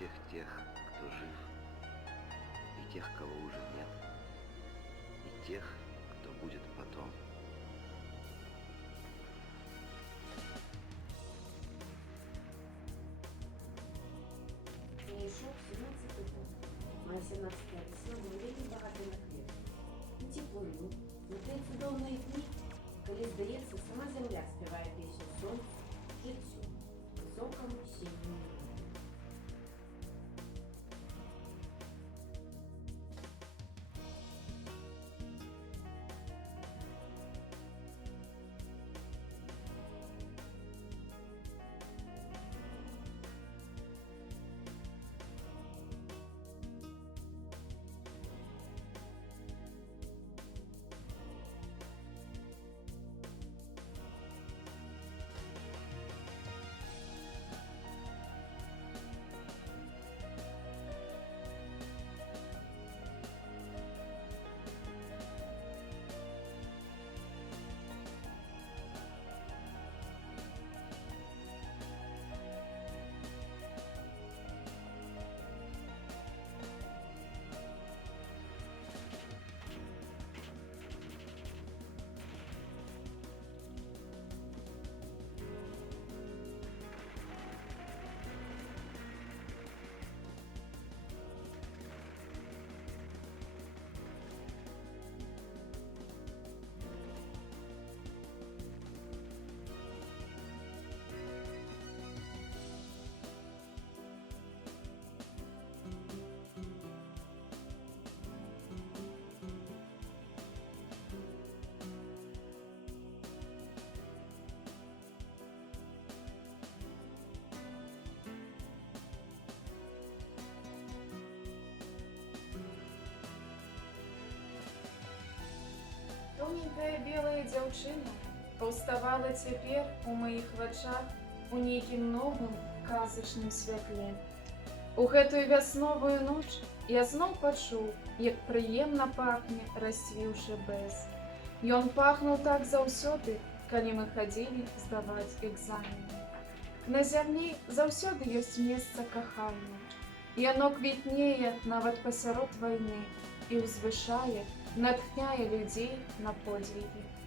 всех тех, кто жив, и тех, кого уже нет, и тех, кто будет потом. Я йшов 17 років. Моя 17 весна, мені багато на хліб. І теплину, внутри цудовної дні, коли, здається, сама земля співає пісню сонцю, життю, високому синьому небу. Тоненькая белая дзяўчына паўставала цяпер у маіх вачах у нейкім новым казачным святле. У гэтую вясновую ноч я зноў пачуў, як прыемна пахне расцвіўшы бэз. Ён пахнуў так заўсёды, калі мы хадзілі здаваць экзамены. На зямлі заўсёды ёсць месца кахання. Яно квітнее нават пасярод вайны і ўзвышае, натхняе людзей на подвігі.